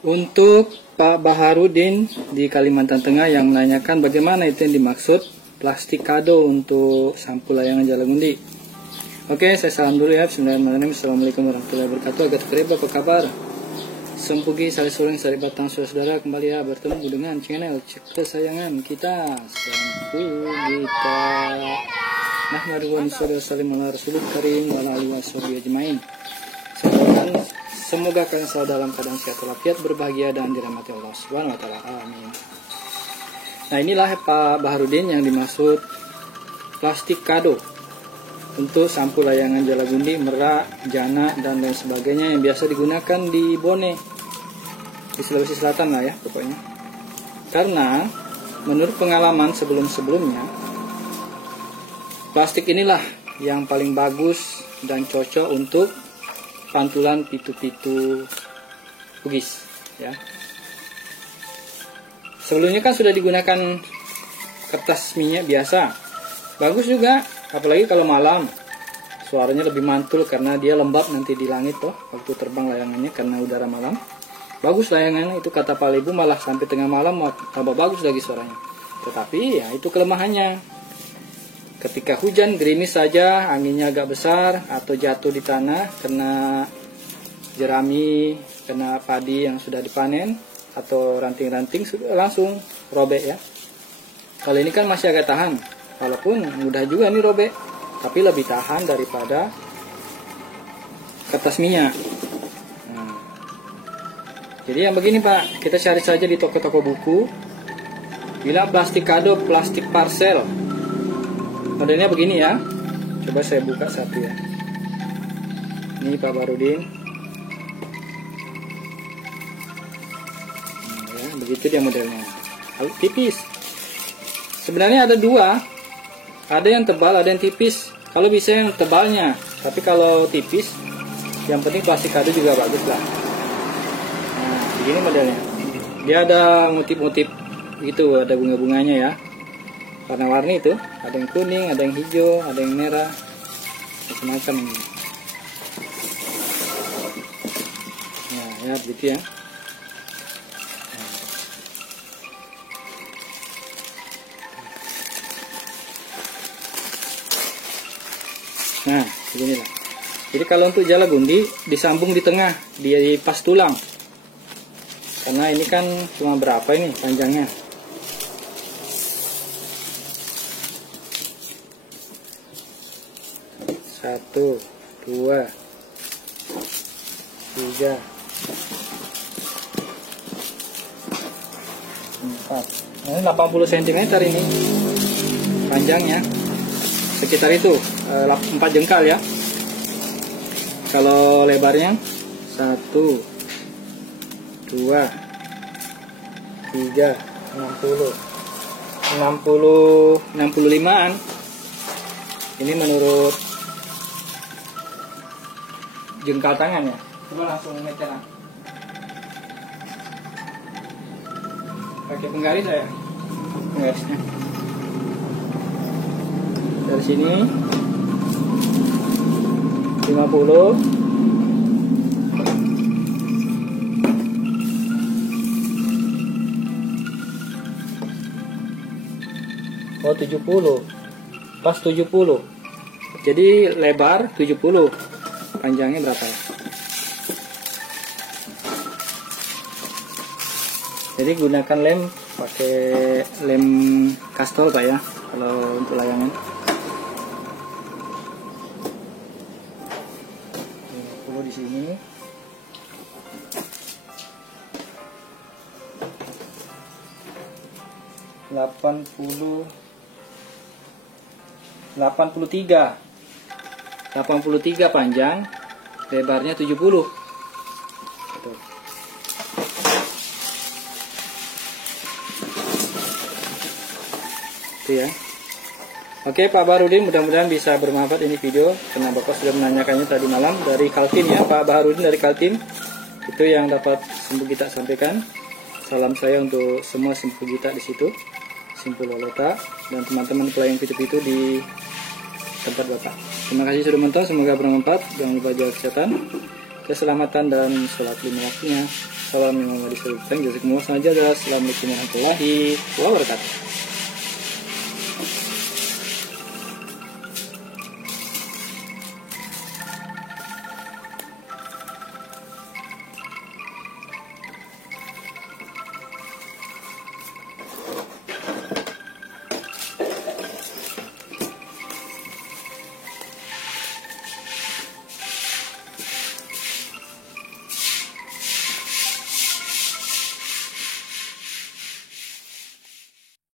Untuk Pak Baharudin di Kalimantan Tengah yang menanyakan bagaimana itu yang dimaksud plastik kado untuk sampul layangan Jalagundi. Oke, saya salam dulu ya. Bismillahirrahmanirrahim. Assalamualaikum warahmatullahi wabarakatuh. Agak terima apa kabar? Sempugi sari suling sari batang saudara kembali ya bertemu dengan channel kesayangan kita Sempugita. Nahmadu wa nusalli wa sallim ala rasulil karim wa ala alihi washabihi ajmain. Semoga kalian selalu dalam keadaan sehat walafiat, berbahagia dan dirahmati Allah Subhanahu wa taala. Amin. Nah, inilah Pak Baharudin yang dimaksud plastik kado untuk sampul layangan Jalagundi, merak, jana dan lain sebagainya yang biasa digunakan di Bone, di Sulawesi Selatan lah ya pokoknya. Karena menurut pengalaman sebelum-sebelumnya, plastik inilah yang paling bagus dan cocok untuk pantulan pitu-pitu Bugis ya. Sebelumnya kan sudah digunakan kertas minyak biasa, bagus juga, apalagi kalau malam suaranya lebih mantul karena dia lembab nanti di langit tuh waktu terbang layangannya karena udara malam. Bagus layangannya itu, kata Pak Ibu, malah sampai tengah malam tambah bagus lagi suaranya. Tetapi ya itu kelemahannya, ketika hujan gerimis saja, anginnya agak besar atau jatuh di tanah kena jerami, kena padi yang sudah dipanen atau ranting-ranting, sudah langsung robek ya. Kalau ini kan masih agak tahan, walaupun mudah juga nih robek, tapi lebih tahan daripada kertas minyak. Nah, jadi yang begini Pak, kita cari saja di toko-toko buku. Bila plastik kado, plastik parcel, modelnya begini ya. Coba saya buka satu ya. Ini Pak Baharudin. Nah, ya, begitu dia modelnya. Tipis. Sebenarnya ada dua. Ada yang tebal, ada yang tipis. Kalau bisa yang tebalnya. Tapi kalau tipis, yang penting plastik kado juga bagus lah. Nah, begini modelnya. Dia ada motif-motif gitu, ada bunga-bunganya ya. Warna-warni itu, ada yang kuning, ada yang hijau, ada yang merah, macam-macam ini. Nah, ya begitu ya. Nah, beginilah. Jadi kalau untuk Jalagundi disambung di tengah, di pas tulang. Karena ini kan cuma berapa ini panjangnya? Satu, dua, tiga, empat. Ini 80 cm ini panjangnya. Sekitar itu 4 jengkal ya. Kalau lebarnya 1, 2, 3, 65-an. Ini menurut jengkal tangan ya. Coba langsung meter. Pakai penggaris saya. Penggarisnya. Dari sini 50. Oh 70. Pas 70. Jadi lebar 70. Panjangnya berapa ya? Jadi gunakan lem, pakai lem kastol Pak ya, kalau untuk layangan. 50 di sini. Delapan puluh tiga panjang, lebarnya 70. Tuh. Itu ya. Oke Pak Baharudin, mudah-mudahan bisa bermanfaat ini video, karena Bapak sudah menanyakannya tadi malam dari Kaltim ya, Pak Baharudin dari Kaltim. Itu yang dapat Sempugita sampaikan. Salam saya untuk semua Sempugita di situ, Simpul Lolota, dan teman-teman pelayang pitu-pitu di tempat Bapak. Terima kasih sudah menonton, semoga bermanfaat. Jangan lupa jaga kesehatan. keselamatan dan sholat lima waktunya. Salam yang Muhammad Jazakumullah saja. Assalamualaikum warahmatullahi wabarakatuh.